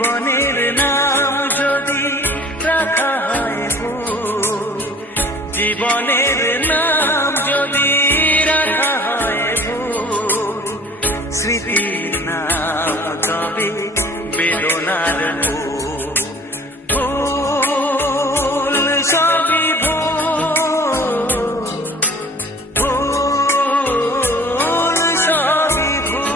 জীবনের নাম যদি রাখা হয় ভুল, জীবনের নাম যদি রাখা হয় ভুল, স্মৃতির নাম তবে বেদনার ভুল। ভুল সবই ভুল, ভুল সবই ভুল।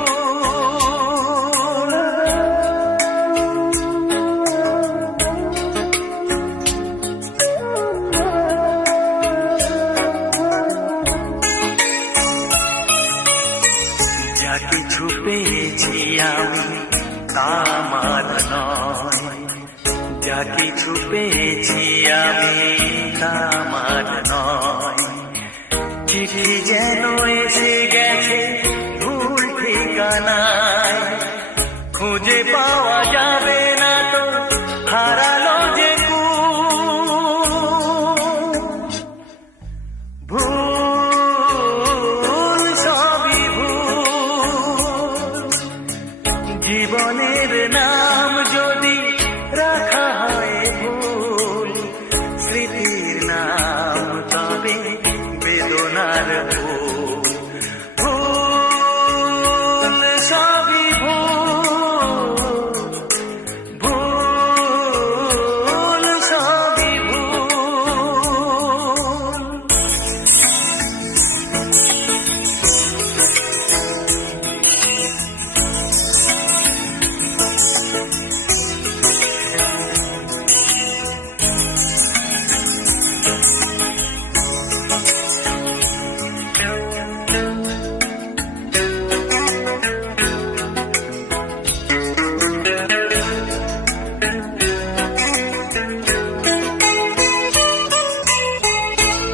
যা কিছু পেয়েছি আমি তা আমার নয়, যা কিছু পেয়েছি আমি তা আমার নয়। চিঠি যেন এসে গেছে ভুল ঠিকানায়, খুঁজে পাওয়া যাবে না তো হারালো যে ভুল সবই ভুল। জীবনের নাম যদি রাখা হয় ভুল, স্মৃতির নাম তবে বেদনার ভুল। ভুল সবই ভুল, ভুল সবই ভুল।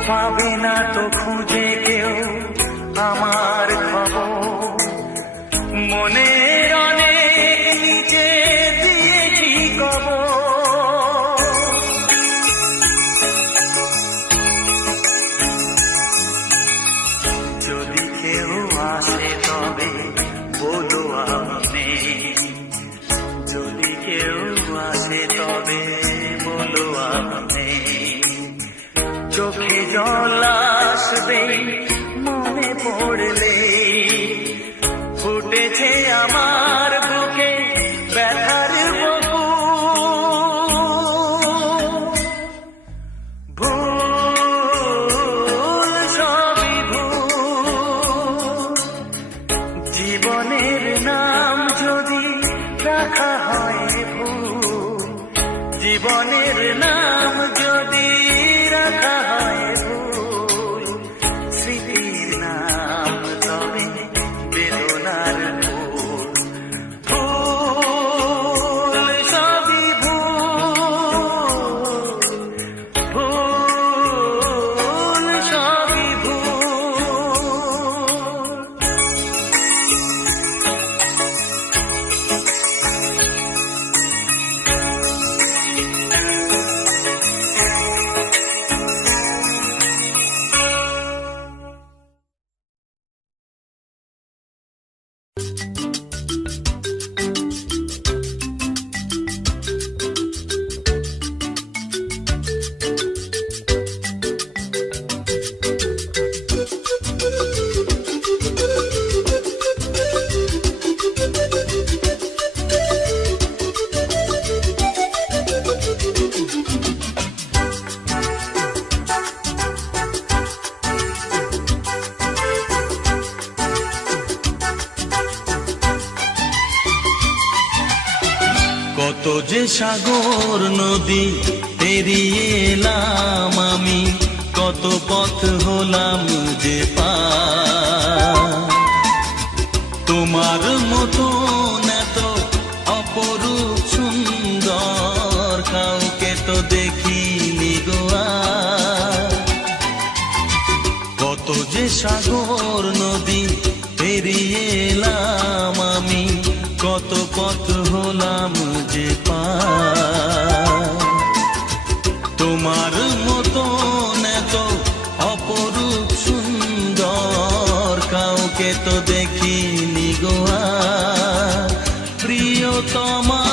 পাবে না তো খুঁজে কেউ আমার খবর, মনের অনেক নিচে দিয়েছি কবর। যদি কেউ আসে তবে বলো আমি নেই, যদি কেউ আসে তবে বলো আমি নেই। চোখে জল আসবে মনে পড়লে, ফুটেছে আমার বুকে ব্যথার ভুল সবই ভুল। জীবনের নাম যদি রাখা হয় ভুল, জীবনের নাম যদি রাখা হয় ভুল, স্মৃতির নাম তবে বেদনার ভুল। ভুল সবই ভুল, ভুল সবই ভুল। কত যে সাগর নদী পেরিয়ে এলাম আমি, কত পথ হলাম যে পার। তোমার মতো এত অপরূপ সুন্দর কাউকে তো দেখিনি গো আর। কত যে সাগর নদী পেরিয়ে এলাম আমি, কত পথ হলাম যে পার। তোমার মতো এত অপরূপ সুন্দর কাউকে তো দেখিনি গো আর। প্রিয়তমা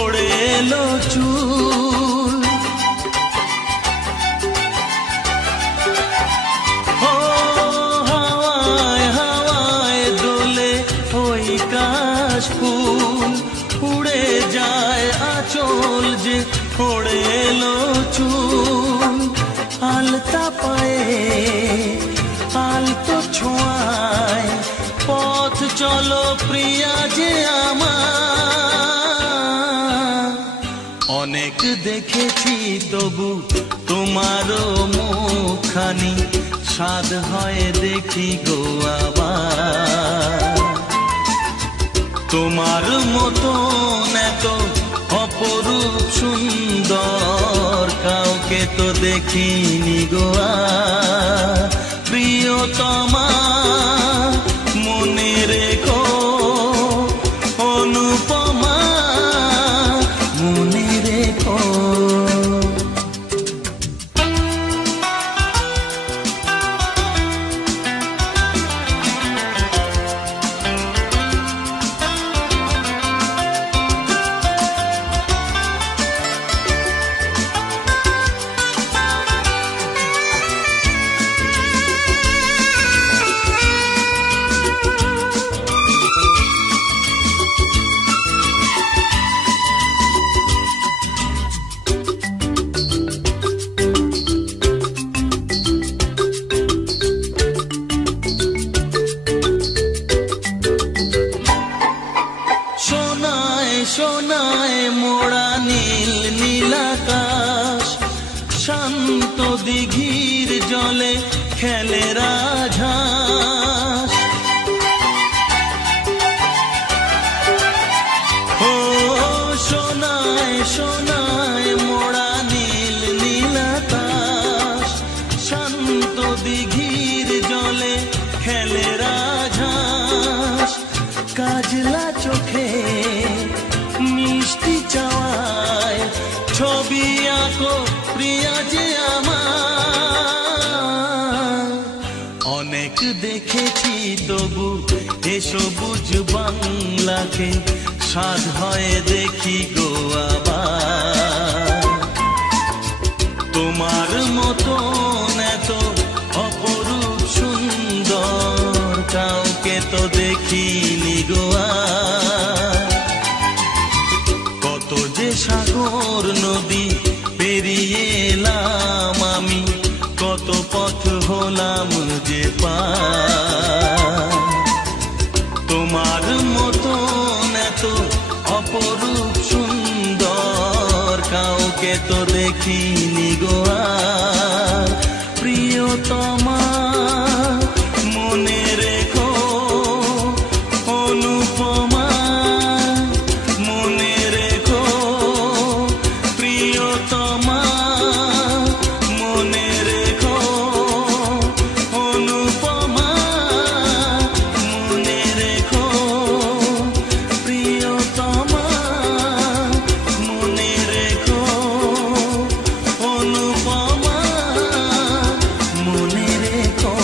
পড়ে এলো চুল। ও হাওয়ায় হাওয়ায় দোলে ওই কাশফুল, উড়ে যায় আঁচল যে পড়ে এলো চুল। আলতা পায়ে আলতো ছোঁয়ায় পথ চলো প্রিয়া যে আমার। অনেক দেখেছি তবু তোমারও মুখখানি, স্বাদ হয় দেখি গো আবার। তোমার মতন এত অপরূপ সুন্দর কাউকে তো দেখিনি গো আর। প্রিয়তমা মনে রেখো, অনুপমা মনে রেখো। সোনায় মোড়া নীল নীলাকাশ, শান্ত দিঘির জলে খেলে রাজহাঁস। ও সোনায় সোনায় মোড়া নীল নীলাকাশ, শান্ত দিঘির জলে খেলে রাজহাঁস। কাজলা চোখে মিষ্টি চাওয়ায় ছবি আঁকো প্রিয়া যে আমার। অনেক দেখেছি তবু এ সবুজ বাংলাকে, স্বাদ হয় দেখি গো আবার। তোমার মতন এত অপরূপ সুন্দর কাউকে তো দেখিনি গো আর। কত যে সাগর নদী পেরিয়ে এলাম আমি, কত পথ হলাম যে পার। তোমার মতন এত অপরূপ সুন্দর কাউকে তো দেখিনি গো আর। প্রিয়তমা মনে রেখো, অনুপমা মনে রেখো। প্রিয়তমা মনে রেখো, অনুপমা মনে রেখো। প্রিয়তমা মনে রেখো, অনুপমা মনে রেখো।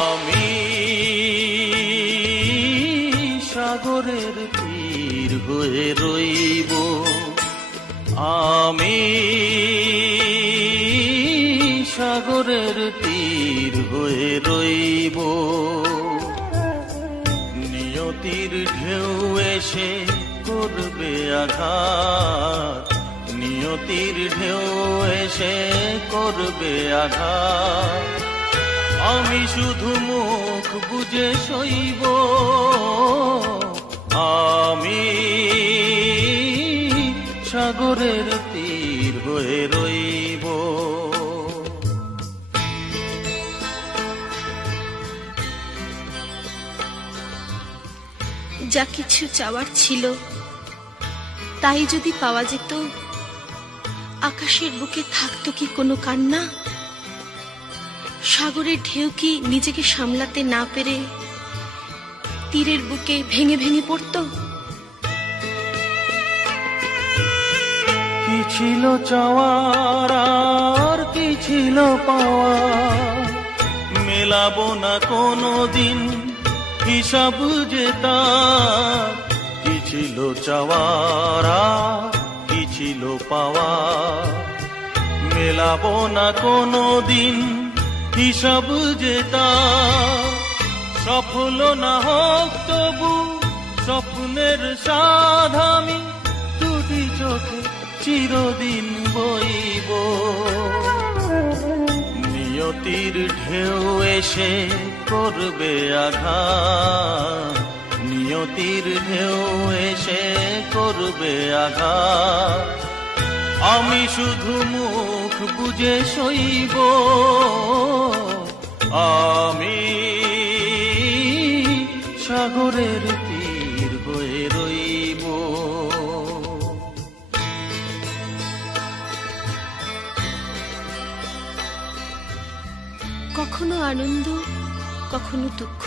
আমি সাগরের তীর হয়ে রইব, আমি সাগরের তীর হয়ে রইব। নিয়তির ঢেউ এসে করবে আঘাত, নিয়তির ঢেউ এসে করবে আঘাত। আমি শুধু মুখ বুজে সইব, আমি সাগরের তীর হয়ে রইব। যা কিছু চাওয়ার ছিল তাই যদি পাওয়া যেত, আকাশের বুকে থাকতো কি কোনো কান্না? সাগরের ঢেউ কি নিজেকে সামলাতে না পেরে তীরের বুকে ভেঙে ভেঙে পড়তো? কি ছিল চাওয়ার আর কি ছিল পাওয়া, মেলাবো না কোনো দিন হিসাব যে তার। কি ছিল চাওয়ার আর কি ছিল পাওয়া, মেলাবো না কোনো দিন হিসাব যে তার। সফল না হোক তবু স্বপ্নের সাধ আমি দুটি চোখে চিরদিন বইব। নিয়তির ঢেউ এসে করবে আঘাত, নিয়তির ঢেউ এসে করবে আঘাত। আমি শুধু মুখ বুজে সইব, আমি সাগরের তীর হয়ে রইব। কখনো আনন্দ, কখনো দুঃখ।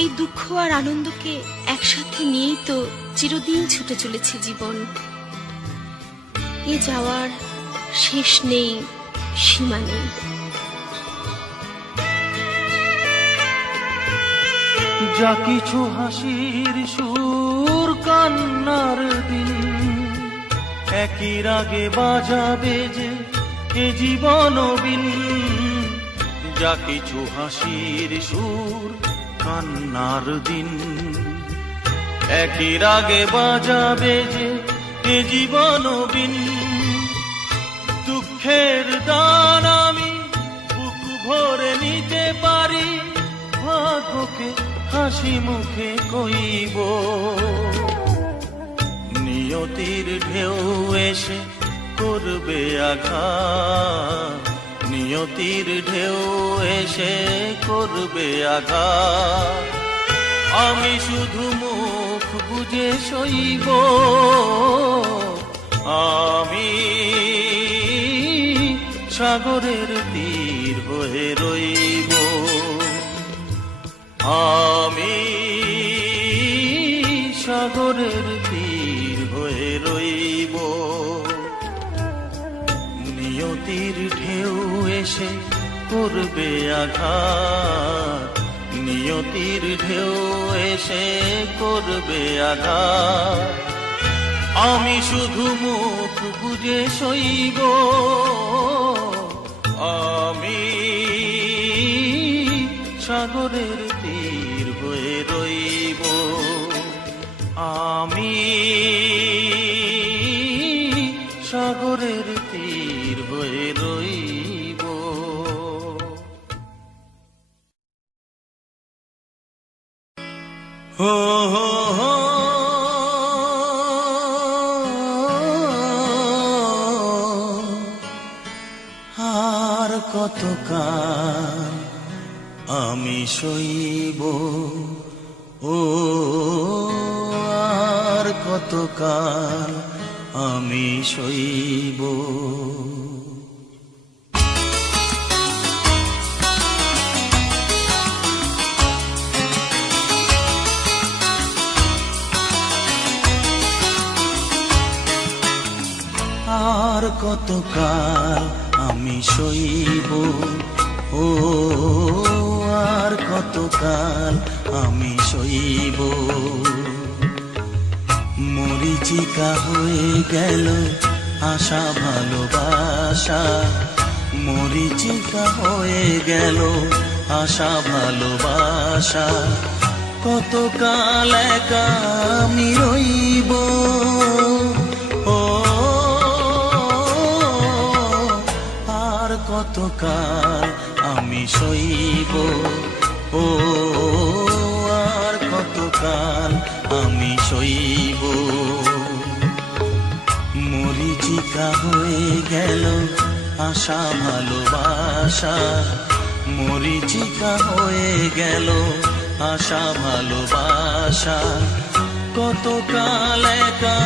এই দুঃখ আর আনন্দকে একসাথে নিয়েই তো চিরদিন ছুটে চলেছে জীবন। এ যাওয়ার শেষ নেই, সীমা নেই। যা কিছু হাসির সুর কান্নার দিন, একই রাগে বাজাবে যে এ জীবন বিন। যা কিছু হাসির সুর কান্নার দিন, একই রাগে বাজাবে যে এ জীবন বিন। দুঃখের দান আমি বুক ভরে নিতে পারি, ভাগ্যকে হাসি মুখে কইব। নিয়তির ঢেউ এসে করবে আঘাত, নিয়তির ঢেউ এসে করবে আঘাত। আমি শুধু মুখ বুজে সইব, আমি সাগরের তীর হয়ে রইব। আমি সাগরের তীর হয়ে রইব। নিয়তির ঢেউ এসে করবে আঘাত, নিয়তির ঢেউ এসে করবে আঘাত। আমি শুধু মুখ বুজে সইব, আমি সাগরের তীর হয়ে রইব। আমি সাগরের তীর হয়ে রইব। হো হো হো আর কতকাল আমি সইব, ও আর কতকাল আমি সইব। আর কতকাল আমি সইব, ও আর কতকাল আমি সইব। মরিচিকা হয়ে গেল আশা ভালোবাসা, মরিচিকা হয়ে গেল আশা ভালোবাসা। কতকাল একা আমি রইব, ও আর কতকাল আমি সইব, ও আর কতকাল আমি সইব। মরিচিকা হয়ে গেল আশা ভালোবাসা, মরিচিকা হয়ে গেল আশা ভালোবাসা, কতকাল একা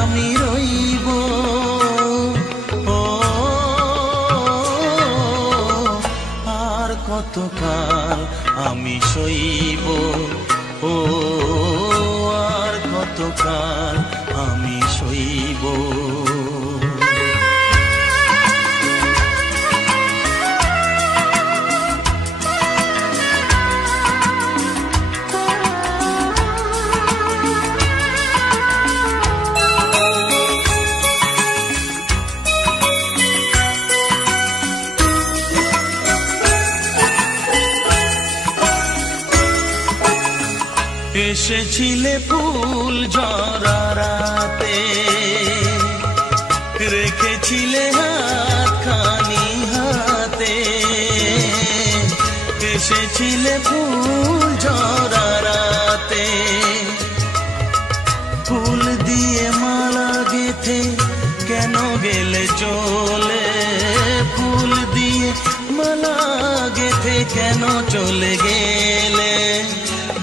আমি রইব, ও আর কতকাল আমি সইব, ও আর কতকাল আমি সইব। এসেছিলে ফুল জরারাতে, রেখেছিলে হাতখানি হাতে, এসেছিলে ফুল জরারাতে, ফুল দিয়ে মালা গেথে কেন গেলে চলে, ফুল দিয়ে মালা গেথে কেন চলে গেলে,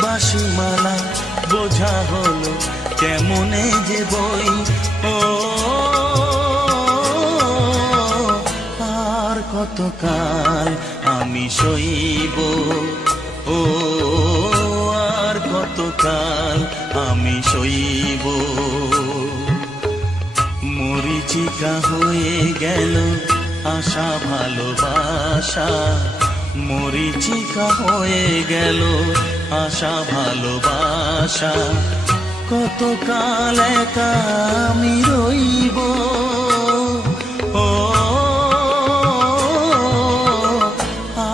বাঁশি মালা বোঝা হলো কেমনে যে বই, ও আর কতকাল আমি সইব, ও আর কতকাল আমি সইব। মরিচিকা হয়ে গেল আশা ভালোবাসা, মরিচিকা হয়ে গেল আশা ভালোবাসা, কতকাল একা আমি রইব, ও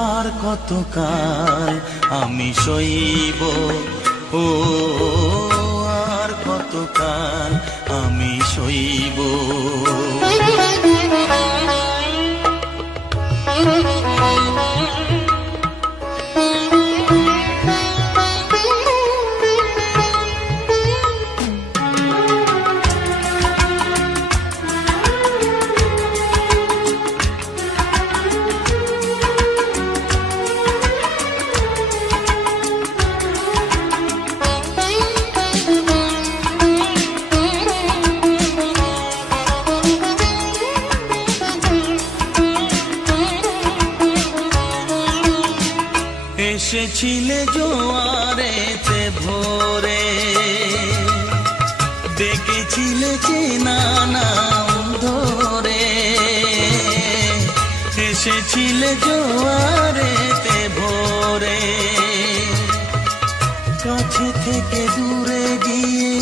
আর কতকাল আমি সইব, ও আর কতকাল আমি সইব। এসেছিলে জোয়ারেতে ভোরে, ডেকেছিলে চেনা নাম ধরে, এসেছিলে জোয়ারেতে ভোরে, কাছে থেকে দূরে গিয়ে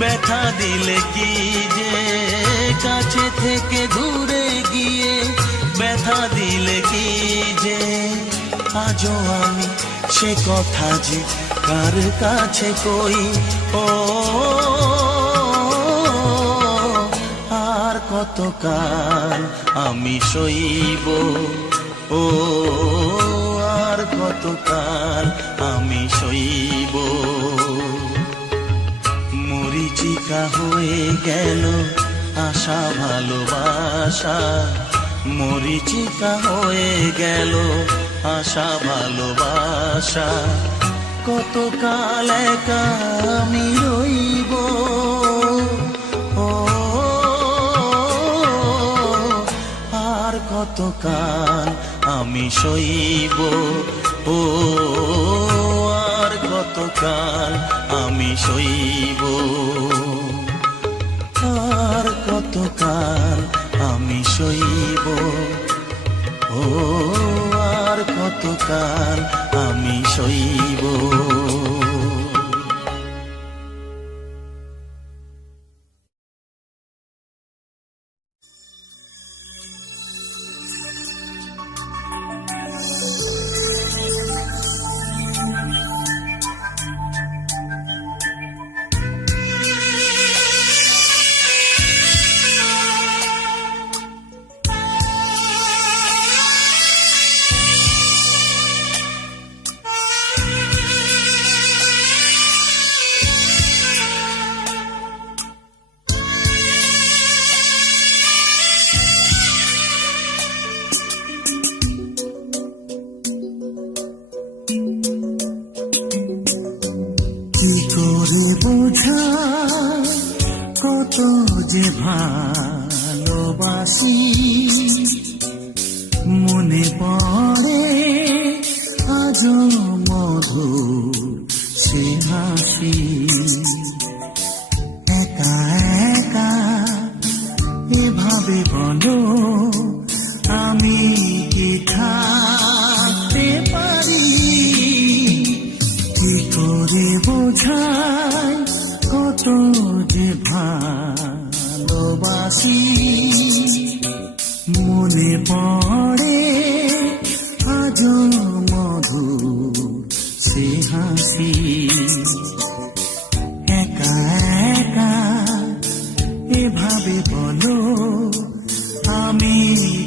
ব্যথা দিলে কি যে, কাছে থেকে দূরে গিয়ে ব্যথা দিলে কি যে, আজও আমি সে কথা যে কার কাছে কই, ও আর কতকাল আমি সইব, ও আর কতকাল আমি সইব। মরিচিকা হয়ে গেল আশা ভালোবাসা, মরিচিকা হয়ে গেল আশা ভালোবাসা, কতকাল একা আমি রইব, ও আর কতকাল আমি সইব, ও আর কতকাল আমি সইব, আর কতকাল আমি সইব, ও আর কতকাল আমি সইব। করে বোঝাই কত যে ভালোবাসি, মনে পড়ে আজও মধুর সে হাসি। একা একা এভাবে বলো আমি কি থাকতে পারি, কি করে বোঝাই কত যে ভালোবাসি, মনে পড়ে আজও মধুর সে হাসি। একা একা এভাবে বলো আমি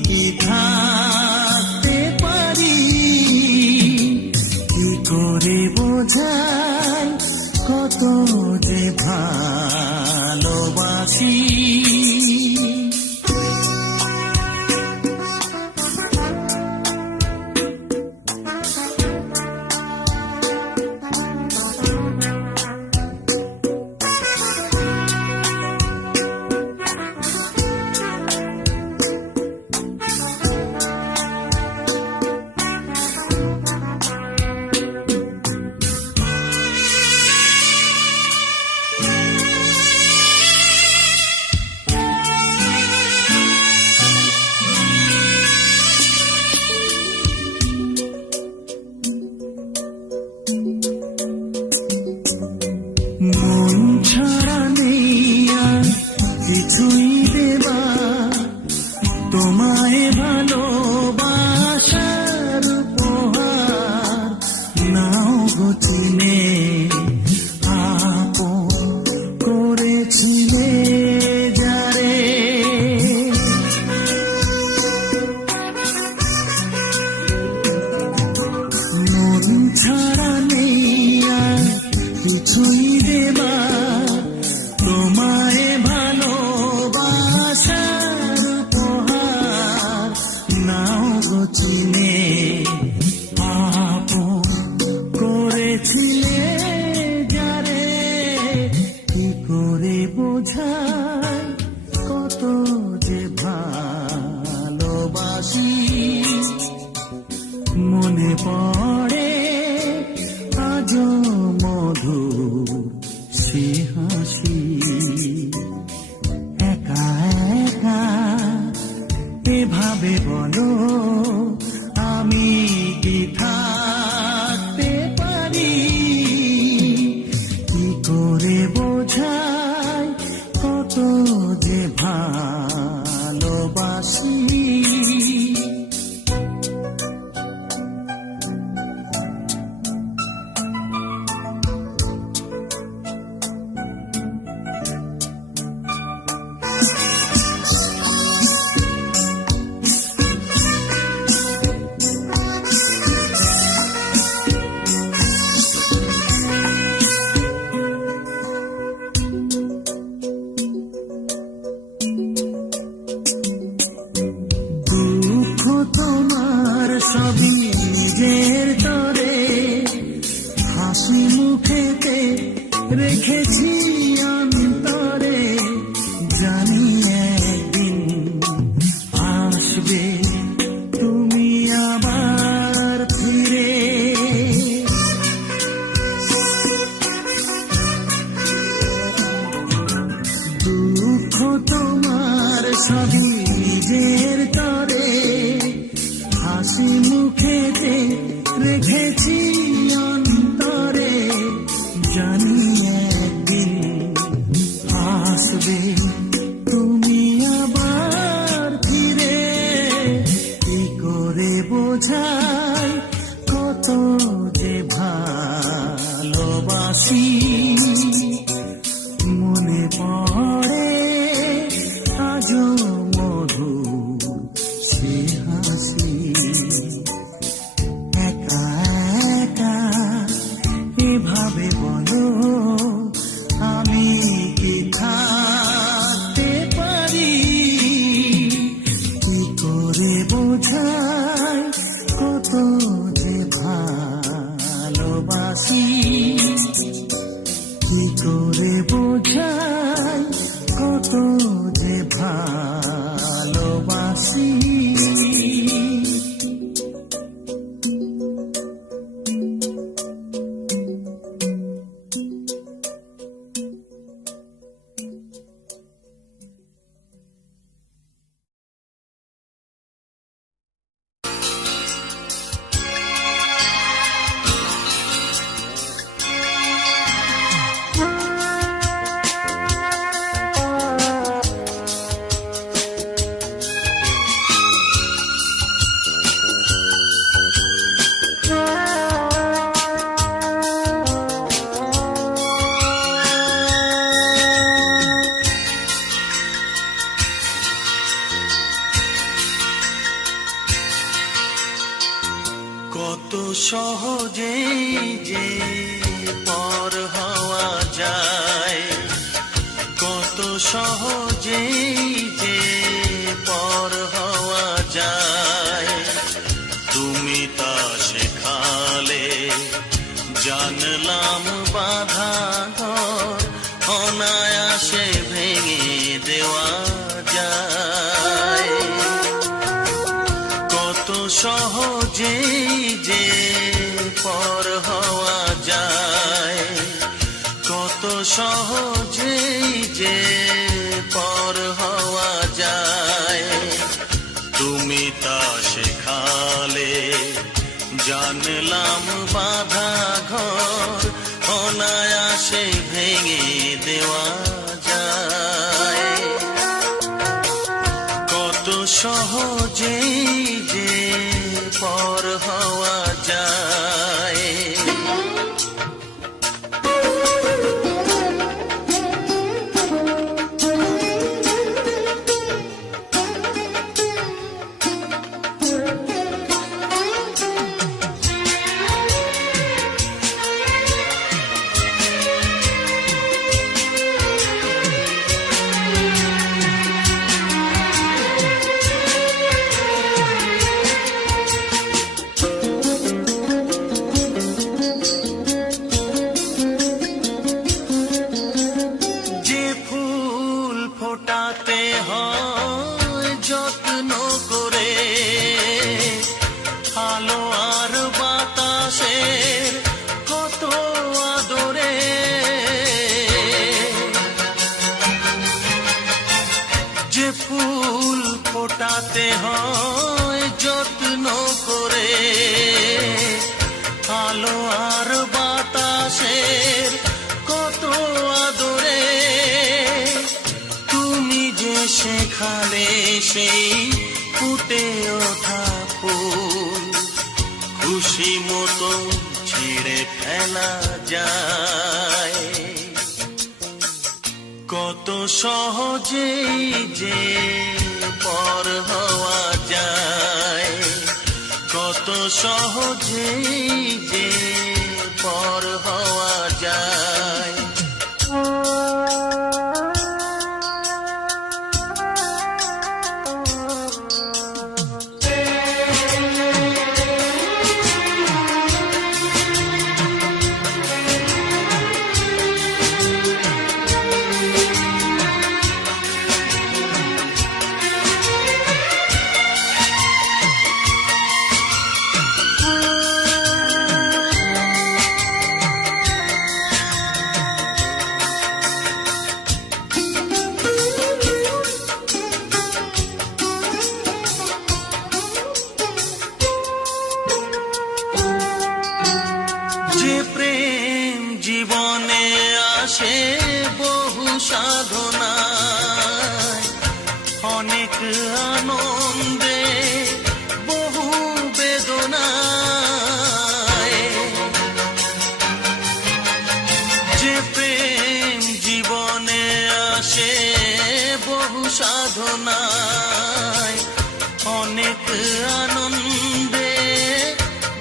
কি থাকতে পারি, কি করে বোঝাই কত যে ভালোবাসি। মন ছাড়া নেই আর কিছুই দেবা, তোমায় ভালোবাসার উপহার নাও গো চিনে, আপন করেছিলে যারে। মন ছাড়া নেই আর কিছুই দেবা, তোমায় ভালোবাসার উপহার নাও গো চিনে, আপন করেছিলে যারে। কি করে বোঝাই কত যে ভালোবাসি, মনে পড়ে আজও মধুর সে হাসি। একা একা এভাবে বলো আমি কি থাকতে পারি, কি করে বোঝাই কত যে ভালোবাসি। দুঃখ তোমার সবই নিজের তরে, হাসি মুখেতে রেখেছি অন্তরে, জানি একদিন আসবে তুমি আবার ফিরে। দুঃখ তোমার সবই নিজের তরে, হাসি মুখেতে রেখেছি অন্তরে, জানি একদিন আসবে তুমি আবার ফিরে। কি করে বোঝাই কত যে ভালোবাসি, মনে পড়ে আজও মধুর সে হাসি। একা একা এভাবে বলো আমি কি থাকতে পারি, কি করে বোঝাই কত যে ভালোবাসি, কি কত সহজেই যে পর হওয়া যায়, কত সহজেই যে পর হওয়া যায়। তুমি তা শেখালে জানলাম বাধা ঘর অনায়াসে ভেঙে দেওয়া যায়। কত সহজেই যে পর হওয়া যায়, কত সহজেই যে পর হওয়া যায়। তুমি তা শেখালে জানলাম বাধা ঘর অনায়াসে ভেঙে দেওয়া যায়। কত সহজেই যে পর হওয়া যায়। যে ফুল ফোটাতে হয় যত্ন করে, আলো আর বাতাসের কত আদরে। যে ফুল ফোটাতে হয় যত্ন করে, আলো আর বাতাসের কত আদরে। তুমি যে শেখালে সেই ফুটে ওঠা ফুল খুশি মতো ছিঁড়ে ফেলা যায়। কত সহজেই যে পর হওয়া যায়, কত সহজেই যে পর হওয়া যায়। যে প্রেম জীবনে আসে বহু সাধনায়, অনেক আনন্দে বহু বেদনায়। যে প্রেম জীবনে আসে বহু সাধনায়, অনেক আনন্দে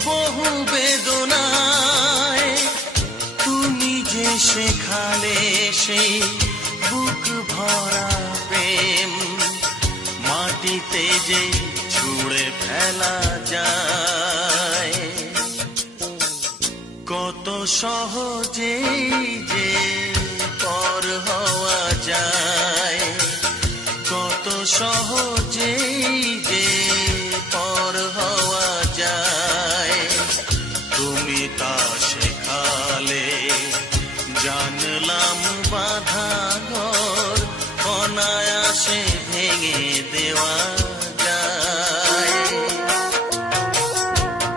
বহু বেদনায়। তুমি যে শেখালে সেই বুক ভরা প্রেম মাটিতে যে ছুঁড়ে ফেলা যায়। কত সহজেই যে পর হওয়া যায়, কত সহজেই যে পর হওয়া যায়। তুমি তা শেখালে জানলাম বাধা ঘর অনায়াসে ভেঙে দেওয়া যায়।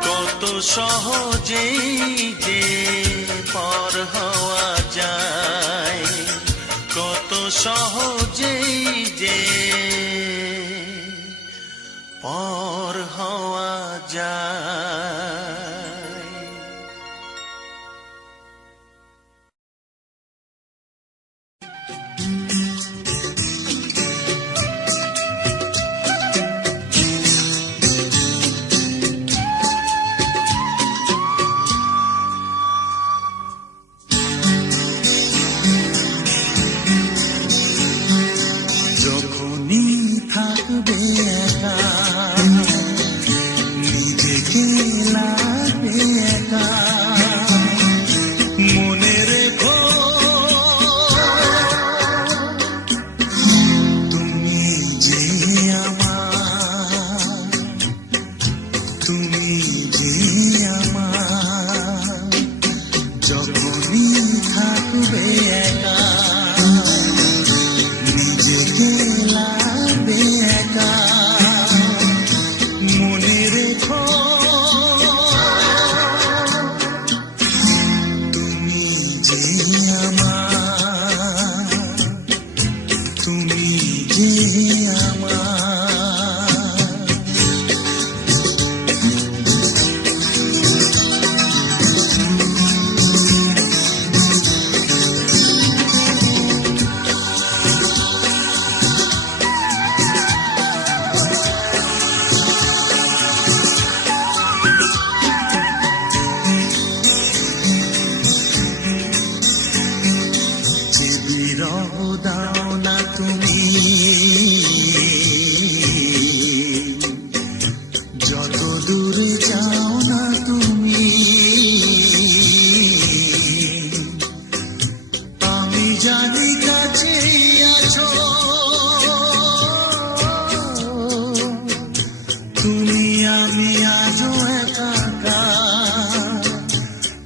কত সহজেই যে পর হওয়া যায়, কত সহজেই যে পর হওয়া যায়। তুমি যে আমার, যখনই থাকবে একা নিজেকে লাগবে একা, মনে রেখো তুমি যে আমার, তুমি যে আমার। যে বিরহ দাও না তুমি, যত দূরে যাও না তুমি, আমি জানি কাছে আছো তুমি, আমি আজও একাকার,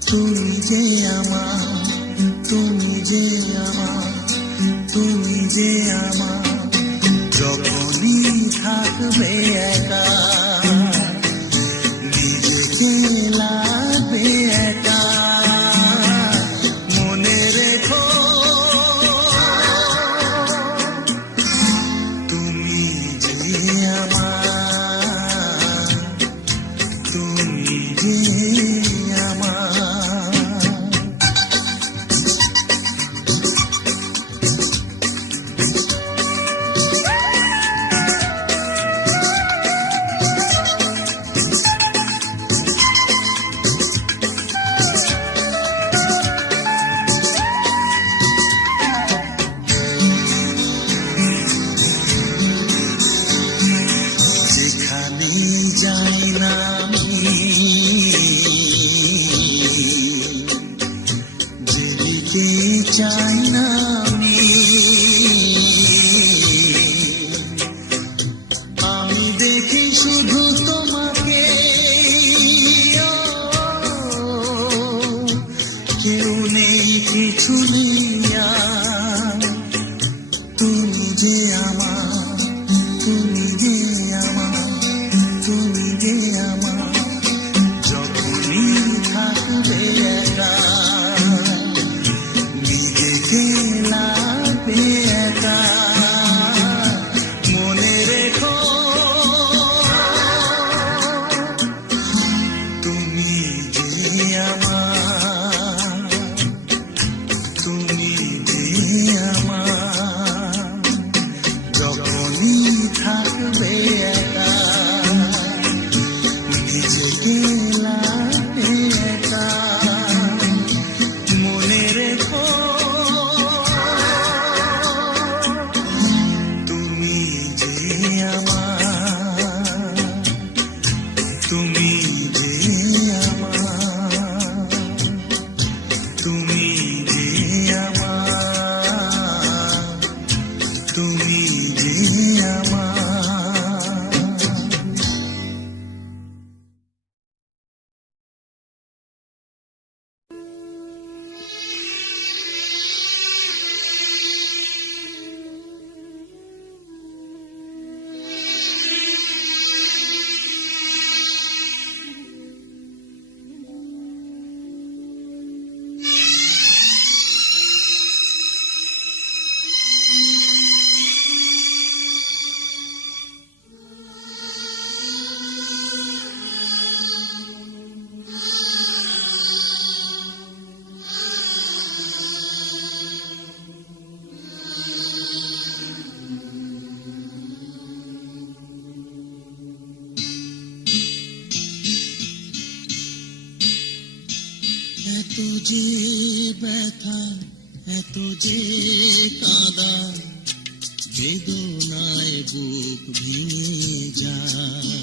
তুমি যে আমার, তুমি যে আমার, তুমি যে আমার, যখনই থাকবে একা নিজেকে লাগবে একা, মনে রেখো তুমি যে আমার, তুমি যে আমার। যেখানে যাই না আমি, যেদিকে চাই না আমি, আমি দেখি শুধু তোমাকে, কেউ নেই কিছু নেই আর, তুমি যে আমার, তুমি যে আমার, তুমি যে আমার, যখনই থাকবে একা নিজেকে লাগবে একা, মনে রেখো তুমি যে আমার, তুমি যে আমার, যখনই থাকবে একা নিজেকে লাগবে একা, মনে রেখো তুমি যে আমার, তুমি যে আমার, তুমি যে আমার, তুমি যে আমার। এত যে ব্যথা, এত যে কাদা, বেদনায় বুক ভেঙে যায়,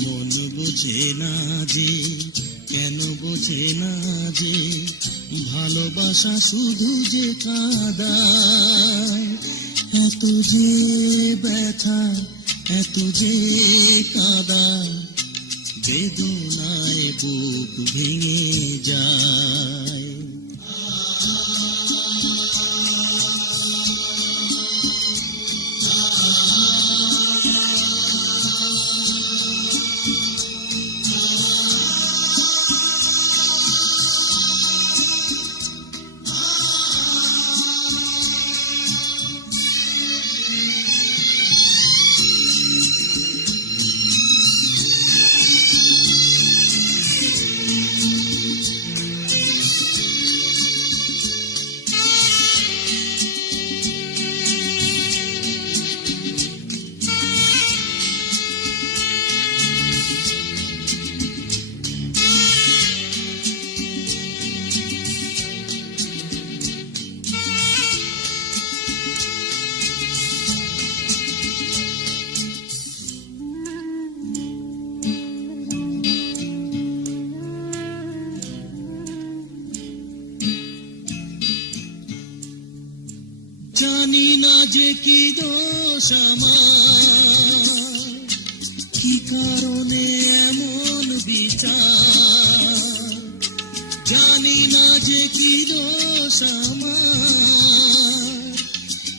মন বোঝে না যে, কেন বোঝে না যে, ভালোবাসা শুধু যে কাদায়। এত যে ব্যথা, এত যে কাঁদায় বেদনায় বুক ভেঙে যায়। জানি না যে কি দোষ আমার, কি কারণে এমন বিচার। জানি না যে কি দোষ আমার,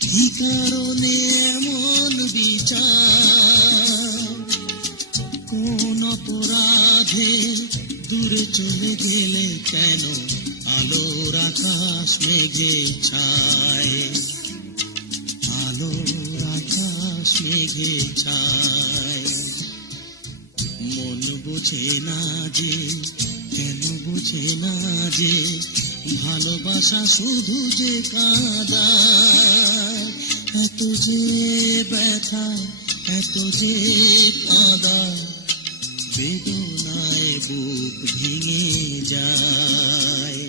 কি কারণে এমন বিচার। কোন অপরাধে দূরে চলে গেলে কেন আলোর আকাশ মেঘে ছায়, আলোর আকাশ মেঘে ছায়। মন বোঝে না যে, কেন বোঝে না যে, ভালোবাসা শুধু যে কাঁদায়। এত যে ব্যথা, এত যে কাঁদা, বেদনায় বুক ভেঙে যায়।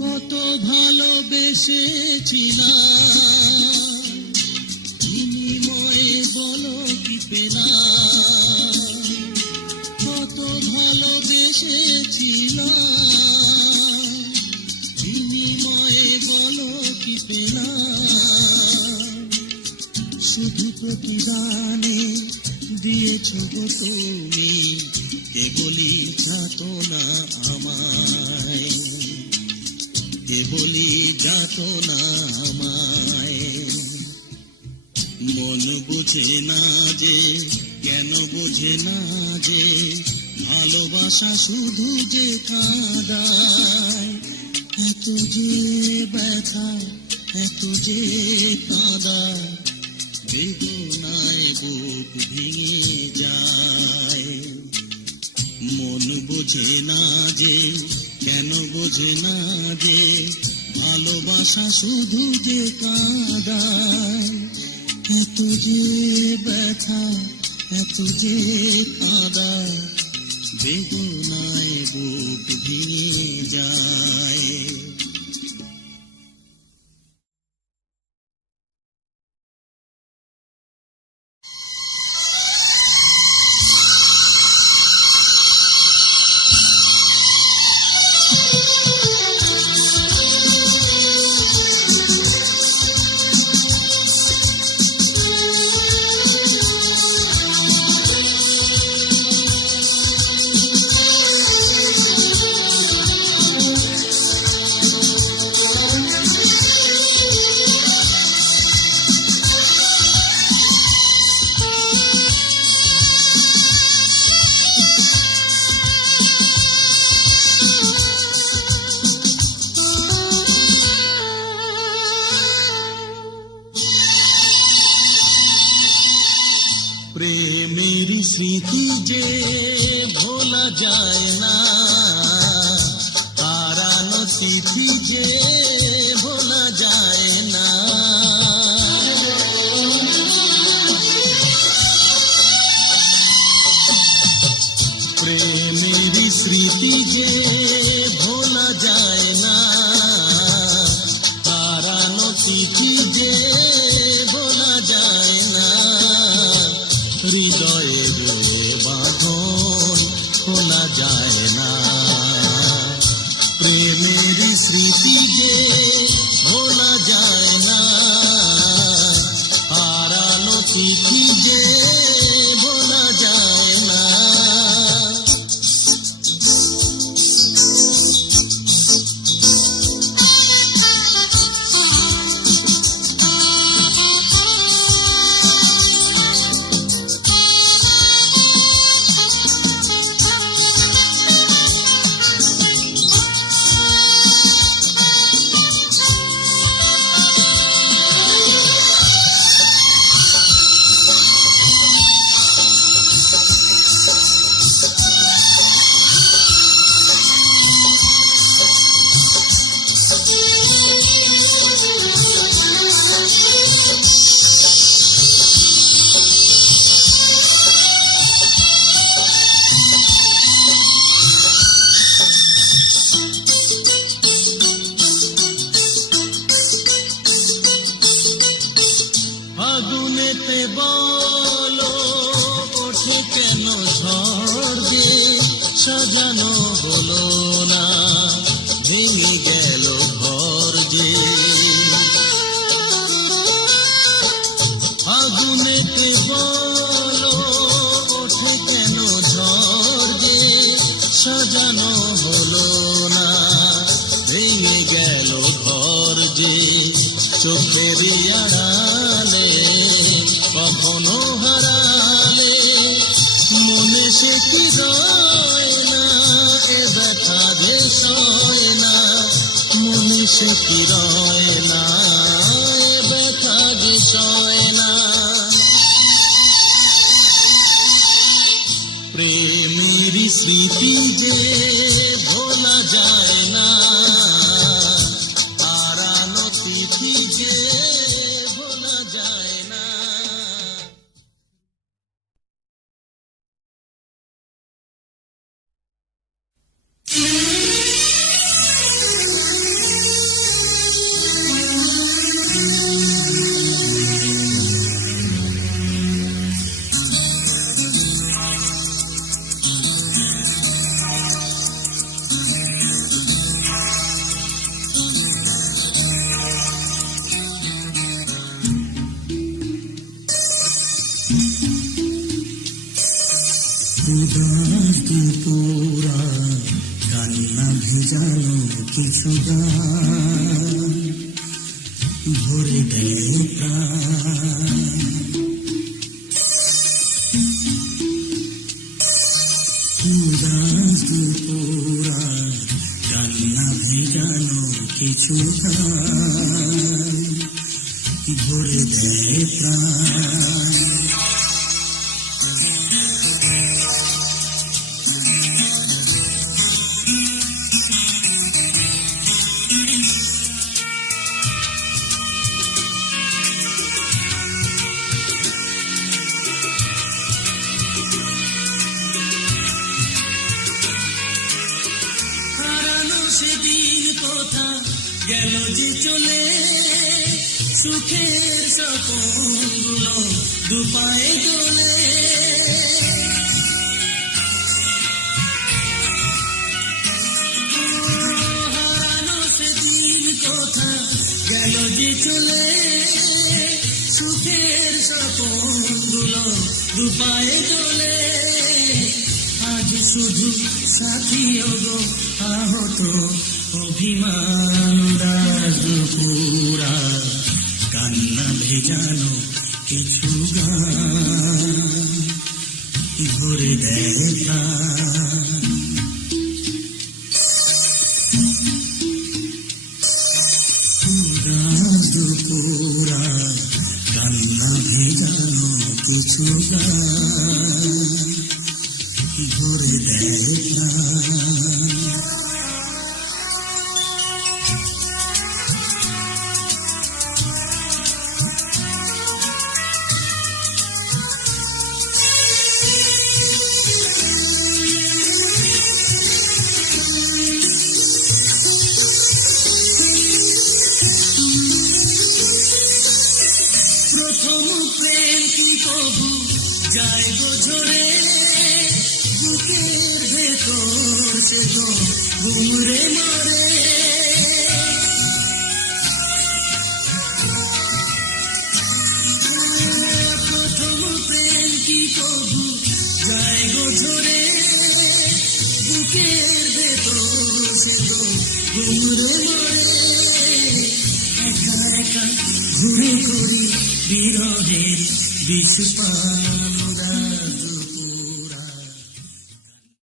কত ভালোবেসেছিলাম, বিনিময়ে বলো কি পেলাম। কত ভালোবেসেছিলাম, বিনিময়ে বলো কি পেলাম। শুধু প্রতিদানে দিয়েছ গো তুমি কেবলই যাতনা আমায়, কেবলই যাতনা আমায়। মন বোঝে না যে, কেন বোঝে না যে, ভালোবাসা শুধু যে কাঁদায়। এত যে ব্যথা, এত যে কাঁদা, বেদনায় বুক ভেঙে যায়। মন বোঝে না যে, কেন বোঝে না যে, ভালোবাসা শুধু যে কাঁদায়। এত যে ব্যথা, এত যে কাঁদা, বেদনায় বুক ভেঙে যায়। স্মৃতি যে ভোলা যায় না। প্রেমের স্মৃতি যে ভোলা যায় না, হারানো স্মৃতি যে ভোলা যায় না, হৃদয়ের বাঁধন খোলা যায় না। প্রেমের স্মৃতি যে ভোলা যায় না, হারানো স্মৃতি যে ভোলা যায় না। ফাগুনেতে বলো ওঠে কেন ঝড় যে, সাজানো হলো না ভেঙে গেল ঘর যে। ফাগুনেতে বলো ওঠে কেন ঝড় যে, সাজানো হলো না ভেঙে গেল ঘর যে। চোখের আড়ালে কখনো হারালে মনে সে কি রয় না, এ ব্যথা যে সয় না। মনে সে কি রয় না, এ ব্যথা যে সয় না। প্রেমের স্মৃতি যে ভোলা যায় না, হারানো স্মৃতি যে ভোলা যায় না। উদাস দুপুরা কান্না ভেজানো কিছু গান ভরে দেয় প্রাণ। উদাস দুপুরা কান্না ভেজানো কিছু গান ভরে দেয় প্রাণ। সেদিন কোথা গেল যে চলে, সুখের স্বপ্নগুলো দুপায়ে দোলে। হারানো সেদিন কোথা গেল যে চলে, সুখের স্বপ্নগুলো দুপায়ে দোলে। আজ শুধু সাথী গো আহত অভিমান দুপুরা কান্না ভেজানো কিছু গান ভরে দেয় প্রাণ। দুপুরা কান্না ভেজানো কিছু গান ভরে দেয় প্রাণ। কবু যায় গো ঝরে, বুকের ভেতর সে তো ঘুমরে মরে। প্রথম প্রেম কি কবু যায় গো ঝরে, বুকের ভেতর সে তো ঘুমরে মরে। একা একা ঘুরে ঘুরি বিরহের বিষ পান